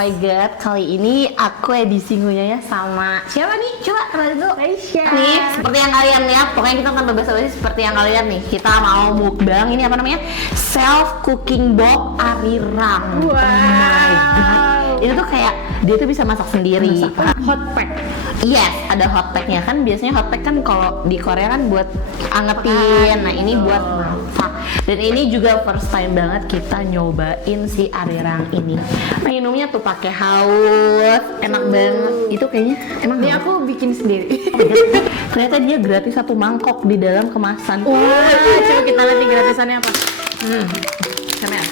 my god, kali ini aku edisi ngunya ya sama siapa nih? Coba kenalin dulu. Aisyah. Nih, seperti yang kalian lihat, pokoknya kita akan berbahasa-bahasa seperti yang kalian nih. Kita mau mukbang, ini apa namanya? Self cooking box Arirang. Wow. Oh my god. Ini tuh kayak dia tuh bisa masak sendiri. Hot pack. Yes, ada hot packnya kan. Biasanya hot pack kan kalau di Korea kan buat angetin. Nah ini buat masak. Dan ini juga first time banget kita nyobain si Arirang ini. Minumnya tuh pakai haus, enak banget. Itu kayaknya emang Ini aku bikin sendiri. ternyata dia gratis satu mangkok di dalam kemasan. Wah, coba kita lihat nih gratisannya apa. Kamera.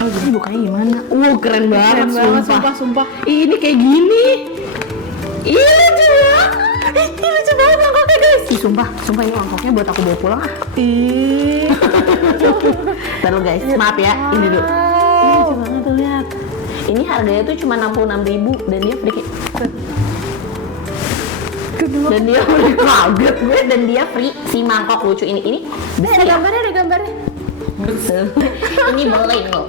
Ini bukannya gimana? Keren banget, Keren banget, sumpah. Ini kayak gini. Ih, lucu banget. Ini lucu banget mangkoknya, guys. Ih, sumpah ini mangkoknya buat aku bawa pulang ah. Ih. Ntar lu guys, maaf ya, ini dulu. Ini lucu banget tuh, lihat. Ini harganya tuh cuma 66.000 dan dia free. Dan dia free kaget gue, dan dia free si mangkok lucu ini. Ini Ada gambarnya. betul. Ini boleh loh.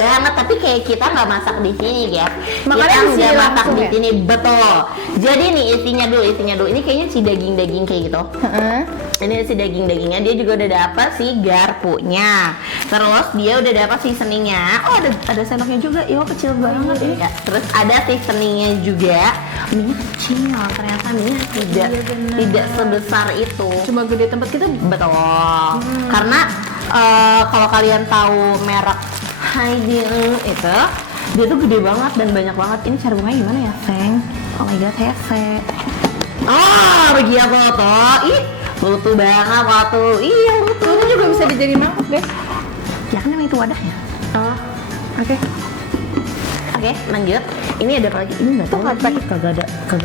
Banget, tapi kayak kita nggak masak di sini ya. Makanya Kita nggak masak langsung di ya? sini, betul. Jadi nih isinya dulu. Ini kayaknya si daging kayak gitu. Ini si dagingnya, dia juga udah dapat si garpunya. Terus dia udah dapat si seningnya. Oh ada sendoknya juga, ya kecil banget ya. Terus ada si seningnya juga. Minyak kecil, ternyata minyak tidak sebesar itu. Cuma gede tempat kita. Betul. Karena kalau kalian tahu merek Haidian itu, dia tuh gede banget dan banyak banget. Ini cara bunganya gimana ya, Feng? Oh my god, hefe. Bagi aku tuh. Ih, butuh banget waktu. Iya, butuh. Ini juga bisa dijadiin mangkok, guys. Ya kan emang itu wadahnya. Oh. Oke. Oke, lanjut. Ini ada apa lagi? Ini nggak tahu. hot pack. Kagak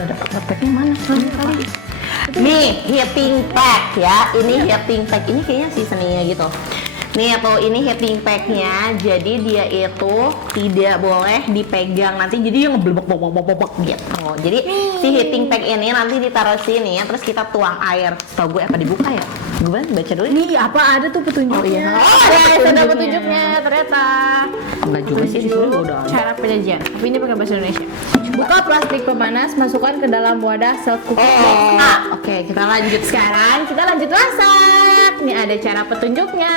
ada hot packnya mana? Ini kali. Nih, heating pack ya. Ini heating pack. Ini kayaknya si seninya gitu. Nih tuh, ini heating packnya. Jadi dia itu tidak boleh dipegang nanti. Jadi dia ngeblebek gitu. Jadi si heating pack ini nanti ditaruh sini. Terus kita tuang air. Tahu gue apa dibuka ya? Gue baca dulu. Nih, apa ada tuh petunjuknya? Oh, iya. Guys, ada petunjuknya ternyata. Enggak juga sih, di sini udah ada. Cara penyajian. Tapi ini pakai bahasa Indonesia. Buka plastik pemanas, masukkan ke dalam wadah self cooking box. Oke, kita lanjut. Sekarang kita lanjut masak. Ini ada cara petunjuknya.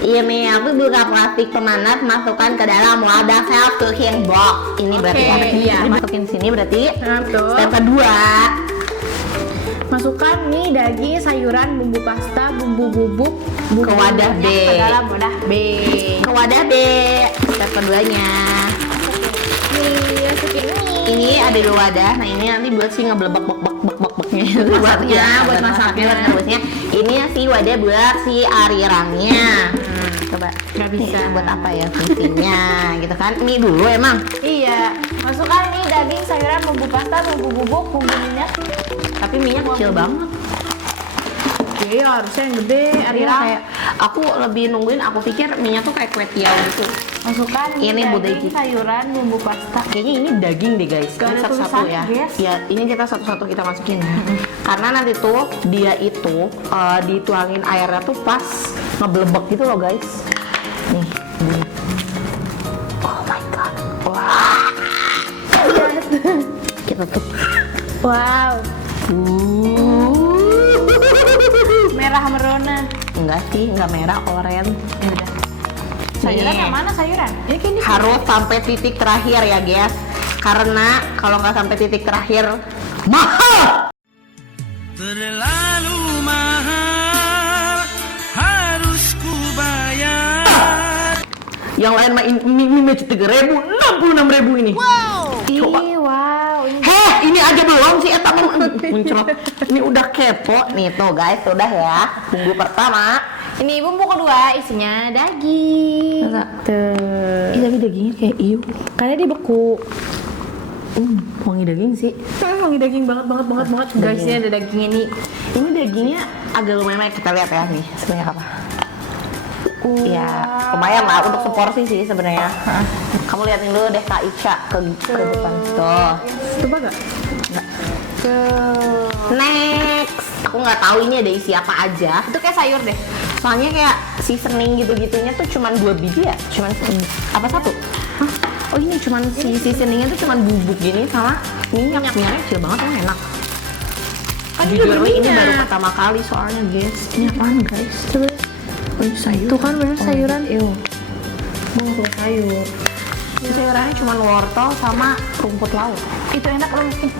Iya nih, aku buka plastik pemanas, masukkan ke dalam wadah self cooking box. Ini berarti Oke, iya. Ini masukin sini berarti. Betul. Step kedua, Masukkan nih daging, sayuran, bumbu pasta, bumbu bubuk, Ke wadah B. ke dalam wadah B. ke wadah B. Step keduanya, Nih, masukin nih. ini ada dua wadah. Nah ini nanti buat si ngeblebek bek-beknya. Masaknya, buat masaknya. Buat ngebusnya. Ini si wadah buat si arirangnya. Coba. Nggak bisa. Ini buat apa ya fungsinya? Gitu kan? Ini dulu emang. Iya, masukkan nih daging, sayuran, bumbu pasta, bumbu bubuk, bumbu minyak. Tapi minyak kecil banget. Oke, harusnya yang gede. Iya, Arira, kayak aku lebih nungguin, aku pikir minyak tuh kayak kue tiaw gitu. masukkan nih Ini daging, daging. sayuran, bumbu pasta. Kayaknya ini daging deh guys. Gak Ini ada satu-satu tulisannya, ya. guys. Ya, ini kita satu-satu kita masukin ya. Karena nanti tuh dia itu dituangin airnya tuh pas ngeblebek gitu loh guys. Nih, gini. Oh my god. Wah. Kita tuh. Wow, merah merona. Enggak sih, enggak merah, oranye. Ya udah. Sayuran Nih. yang mana sayuran? Ini kayak ini. Harus sampai titik terakhir ya guys, karena kalau nggak sampai titik terakhir mahal. Terlalu mahal harus ku bayar. Yang lain mah ini 3.000, 66.000 ini. Coba. Ih, wow. Ini Heh, ini aja belum sih eta muncul. Ini udah kepo nih tuh guys, udah ya. Bumbu pertama. Ini bumbu kedua, isinya daging. Masa? Tuh. Ih, tapi dagingnya kayak iu. Karena dia beku. Wangi daging sih. Wangi daging banget. Guys, ini ada daging ini. Ini dagingnya agak lumayan banyak, kita lihat ya nih sebenarnya apa. Ya, lumayan lah untuk seporsi sih sebenarnya. Kamu liatin dulu deh Kak Ica ke depan. Tuh. Coba gak? Enggak. Tuh. Next. Aku nggak tahu ini ada isi apa aja. Itu kayak sayur deh. Soalnya kayak seasoning gitu-gitunya tuh cuman 2 biji ya? Cuman apa satu? Hah? Oh ini cuman si seasoningnya tuh cuman bubuk gini sama minyak. Minyaknya kecil banget, emang enak. Jujur ini baru pertama kali soalnya guys. Ini apaan guys? Coba. Oh, ini sayur. Tuh kan bener sayuran. Ew. Gue gak suka sayur. Ini sayurannya cuma wortel sama rumput laut. Itu enak loh mungkin.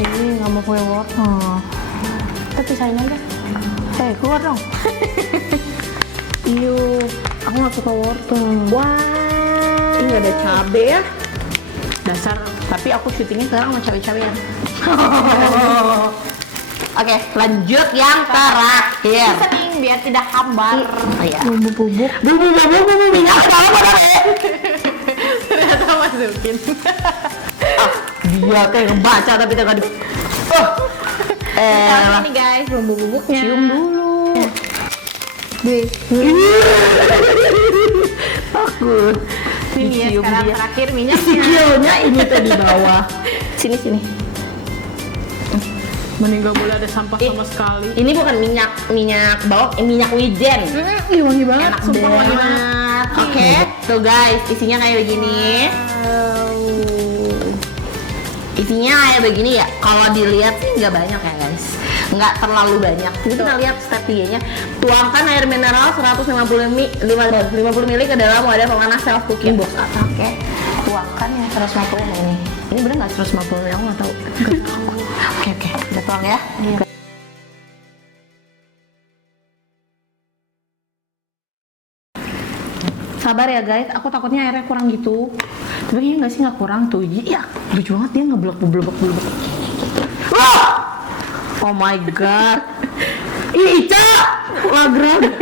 Ini nggak mau kue wortel. Tapi pisahin aja. Hei, keluar dong. Iyo, aku nggak suka wortel. Wah. Ini nggak ada cabe ya. Dasar. Tapi aku syutingnya sekarang sama cabe-cabean. Oke, lanjut yang terakhir. Sening biar tidak hambar. Oh iya. Bumbu bubuk. Bumbu minyak dalam mana Ternyata masukin. Dia kayak ngebaca tapi tidak di. Sekarang nih guys, bumbu bubuknya. Cium dulu. Deh. Takut. Ini ya Dicium sekarang dia. terakhir minyaknya. Sikilnya ini tuh di bawah. Sini. Mending gak boleh ada sampah sama sekali. Ini bukan minyak bawang, ini minyak wijen. Ih, wangi banget. Enak Sumpah wangi banget. banget. Oke, tuh guys, isinya kayak begini. Isinya kayak begini ya. Kalau dilihat sih nggak banyak ya guys, nggak terlalu banyak. Jadi kita lihat step 3-nya. Tuangkan air mineral 150 ml ke dalam wadah pemanas self cooking box. Oke, tuangkan yang 150 ini. Ini bener nggak 150 ml? Aku nggak tahu. Oke, kita tuang ya. Sabar ya guys, aku takutnya airnya kurang gitu. Tapi kayaknya nggak sih, nggak kurang tuh. Iya, lucu banget dia ngeblok. Wah! Oh my god. Ih, Ica! Lagrag.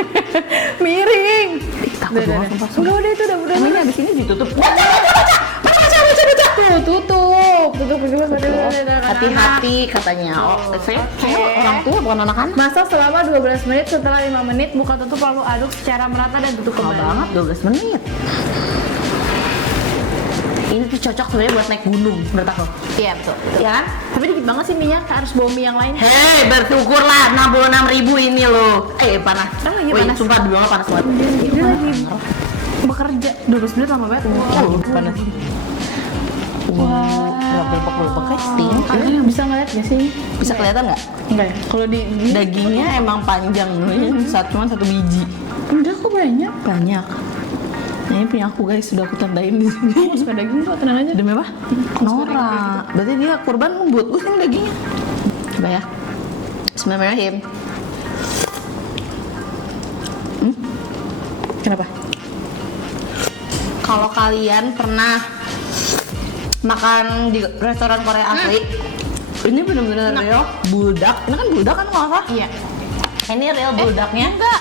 Miring. Ih, takut banget sumpah. Enggak udah itu udah. Emang ini abis ini ditutup. Baca. Tuh, tutup dulu. Hati-hati katanya. Oh, saya orang tua bukan anak-anak. Masak selama 12 menit, setelah 5 menit buka tutup lalu aduk secara merata dan tutup Lama kembali. banget 12 menit. Ini tuh cocok sebenarnya buat naik gunung menurut aku. Iya betul. Ya kan? Tapi dikit banget sih minyak, harus bawa mie yang lain. Hei, bersyukurlah 66.000 ini loh. Panas. Emang lagi Wih, panas? sumpah dulu nggak panas banget. Dia lagi bekerja 12 menit lama banget. Panas. Wah, belbek guys, tinggi. Kalian bisa ngeliat gak sih? Bisa kelihatan nggak? Enggak ya? Kalau di Dagingnya emang panjang loh, ini cuma 1 biji. enggak kok banyak. Banyak. Nah, ini punya aku guys, sudah aku tandain di sini. Aku suka daging kok, tenang aja. Demi apa? Nora. Berarti dia kurban buat gue ini dagingnya. Coba ya. Bismillahirrahmanirrahim. Kenapa? Kalau kalian pernah makan di restoran Korea asli, ini bener-bener real buldak. Ini kan buldak kan nggak salah? Iya. Ini real buldaknya. enggak.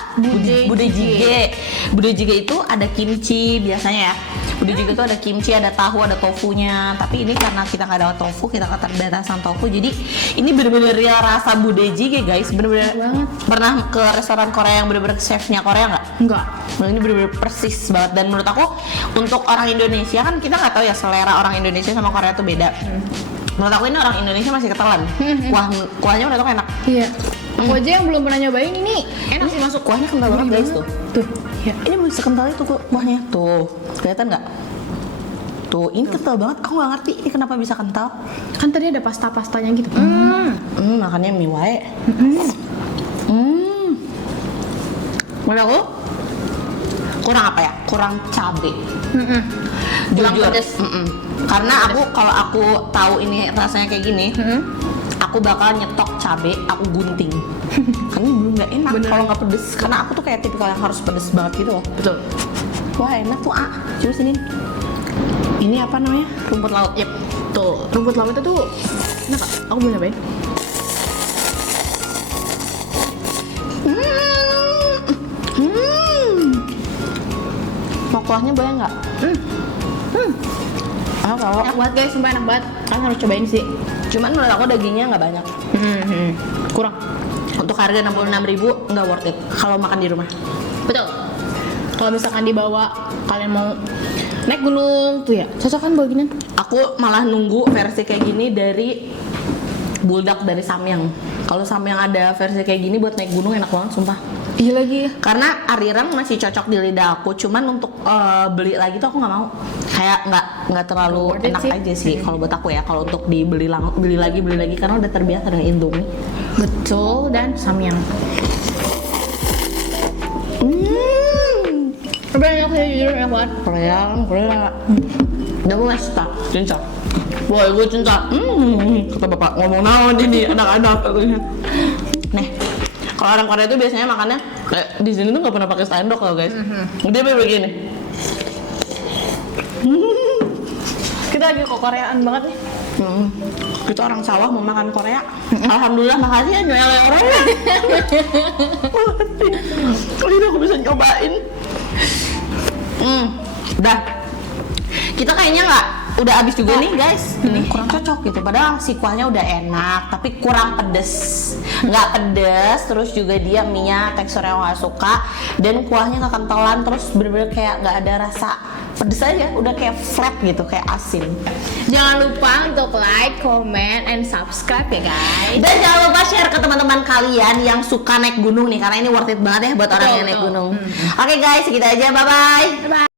Bude jjigae. Bude jjigae itu ada kimchi biasanya ya. Bude jjigae itu ada kimchi, ada tahu, ada tofunya. Tapi ini karena kita nggak ada tofu, kita keterbatasan tofu. Jadi ini bener-bener real rasa bude jjigae guys. Bener-bener Banget. Pernah ke restoran Korea yang bener-bener chefnya Korea nggak? Enggak. Nah, ini bener-bener persis banget. Dan menurut aku untuk orang Indonesia kan kita nggak tahu ya selera orang Indonesia sama Korea tuh beda. Menurut aku ini orang Indonesia masih ketelan. Kuahnya menurut aku enak. Iya. Aku aja yang belum pernah nyobain ini. Enak sih masuk. Kuahnya kental banget guys tuh. Tuh. Iya. Ini bisa kental itu kuahnya tuh. Kelihatan nggak? Tuh, ini kental banget. Aku nggak ngerti ini kenapa bisa kental. Kan tadi ada pasta-pastanya gitu. Makannya mie wae. Menurut aku kurang apa ya? Kurang cabe. Kurang Jujur. pedes. Karena kalau aku tahu ini rasanya kayak gini, aku bakal nyetok cabe, aku gunting. Karena belum nggak enak kalau nggak pedes. Karena aku tuh kayak tipikal yang harus pedes banget gitu loh. Betul. Wah enak tuh coba sini. Ini apa namanya? Rumput laut. Yep. Tuh, rumput laut itu tuh enak Kak? Aku mau nyobain. Mau kuahnya boleh nggak? Kalau Enak banget guys, sumpah enak banget. Kalian harus cobain sih. cuman menurut aku dagingnya nggak banyak. Kurang. Untuk harga 66.000 nggak worth it kalau makan di rumah. Betul. Kalau misalkan dibawa kalian mau naik gunung tuh ya, cocok kan bawa ginian? Aku malah nunggu versi kayak gini dari buldak dari Samyang. Kalau Samyang ada versi kayak gini buat naik gunung enak banget sumpah. Iya lagi. Karena arirang masih cocok di lidah aku, cuman untuk beli lagi tuh aku nggak mau. Kayak nggak terlalu Worth it enak sih. aja sih kalau buat aku ya. Kalau untuk beli lagi karena udah terbiasa dengan Indomie. Betul, dan samyang. Banyak ya jujur enak banget. Korea. Udah gue suka, cinta. Wah, gue cinta. Kata bapak ngomong naon ini anak-anak katanya. Nih, kalau orang Korea itu biasanya makannya kayak di sini tuh nggak pernah pakai sendok loh guys. Dia begini. Kita lagi kok Koreaan banget nih. Kita orang sawah mau makan Korea. Alhamdulillah makasih ya nyele orang. Ini aku bisa nyobain. Udah. Kita kayaknya udah habis juga nih guys. Ini kurang cocok gitu. Padahal si kuahnya udah enak, tapi kurang pedes. Nggak pedes, terus juga dia mie-nya teksturnya nggak suka, dan kuahnya nggak kentalan, terus bener-bener kayak nggak ada rasa pedes aja. Udah kayak flat gitu, kayak asin. Jangan lupa untuk like, comment, and subscribe ya guys. Dan jangan lupa share ke teman-teman kalian yang suka naik gunung nih, karena ini worth it banget ya buat orang yang naik betul. gunung. Oke guys, segitu aja. Bye bye. Bye.